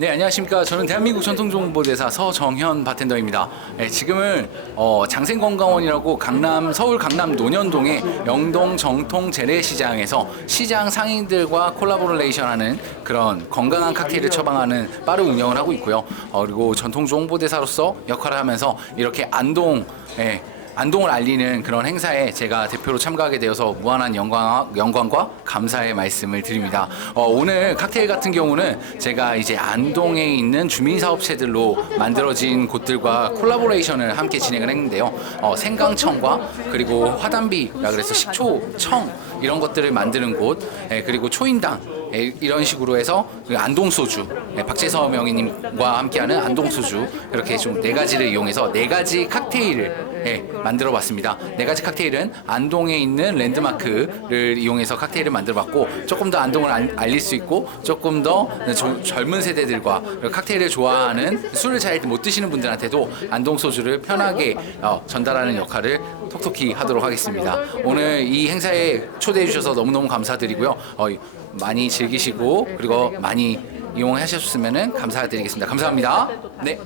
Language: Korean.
네 안녕하십니까. 저는 대한민국 전통정보대사 서정현 바텐더입니다. 네, 지금은 어, 장생건강원이라고 강남 서울 강남 논현동의 영동 정통 재래시장에서 시장 상인들과 콜라보레이션하는 그런 건강한 칵테일을 처방하는 바를 운영을 하고 있고요. 어, 그리고 전통정보대사로서 역할을 하면서 이렇게 안동 예, 안동을 알리는 그런 행사에 제가 대표로 참가하게 되어서 무한한 영광, 영광과 감사의 말씀을 드립니다. 어, 오늘 칵테일 같은 경우는 제가 이제 안동에 있는 주민사업체들로 만들어진 곳들과 콜라보레이션을 함께 진행을 했는데요. 어, 생강청과 그리고 화단비라 그래서 식초, 청 이런 것들을 만드는 곳, 예, 그리고 초인당 예, 이런 식으로 해서 그 안동 소주 예, 박재서 명희님과 함께하는 안동 소주 이렇게 좀 네 가지를 이용해서 네 가지 칵테일을 예, 만들어봤습니다. 네 가지 칵테일은 안동에 있는 랜드마크를 이용해서 칵테일을 만들어봤고 조금 더 안동을 알- 알릴 수 있고 조금 더 저- 젊은 세대들과 칵테일을 좋아하는 술을 잘 못 드시는 분들한테도 안동 소주를 편하게 어, 전달하는 역할을 톡톡히 하도록 하겠습니다. 오늘 이 행사에 초대해 주셔서 너무너무 감사드리고요. 어, 많이 즐기시고 그리고 많이 이용하셨으면 감사드리겠습니다. 감사합니다. 네.